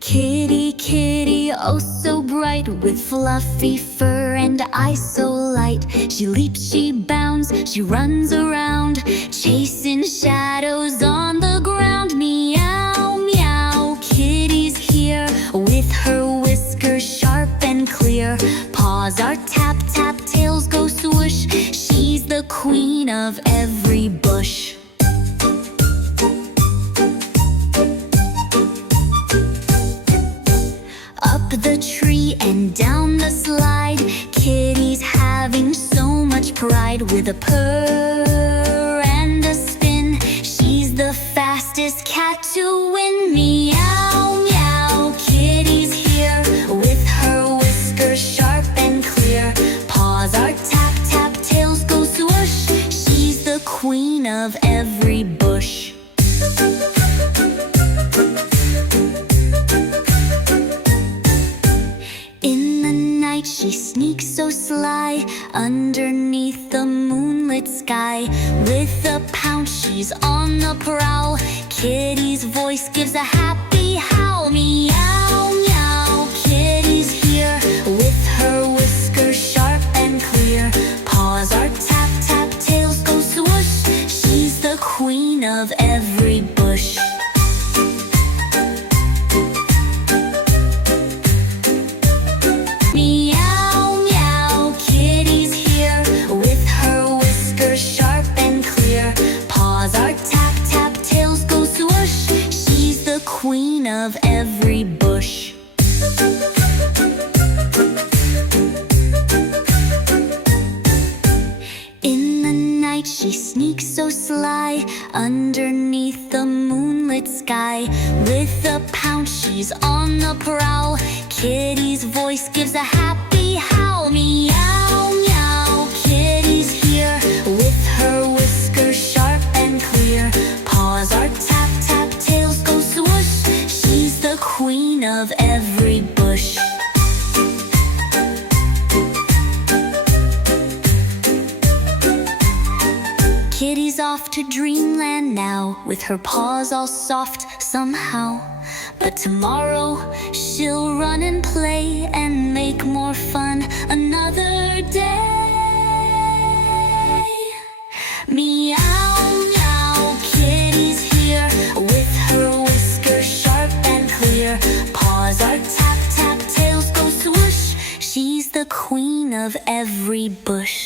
Kitty, kitty, oh so bright, with fluffy fur and eyes so light. She leaps, she bounds, she runs around, chasing shadows on the ground. Meow, meow, kitty's here, with her whiskers sharp and clear. Paws are tap, tap, tails go swoosh. She's the queen of every bush. The tree and down the slide, kitty's having so much pride. With a purr and a spin, she's the fastest cat to win. Meow, meow, kitty's here, with her whiskers sharp and clear. Paws are tap, tap, tails go swoosh. She's the queen of every bush. She sneaks so sly, underneath the moonlit sky. With a pounce, she's on the prowl. Kitty's voice gives a happy howl. Meow, meow, kitty's here, with her whiskers sharp and clear. Paws are tap, tap, tails go swoosh. She's the queen of every bush. Queen of every bush. In the night she sneaks so sly, underneath the moonlit sky. With a pounce, she's on the prowl. Kitty's voice gives a happy howl. Meow, meow, kitty's here, with her whiskers sharp and clear. Paws are tap, tap, tails go swoosh. She's the queen of every bush. Kitty's off to dreamland now, with her paws all soft somehow. But tomorrow she'll run and play and make more fun another day. Meow, meow, kitty's here, with her whiskers sharp and clear. Paws are tap, tap, tails go swoosh. She's the queen of every bush.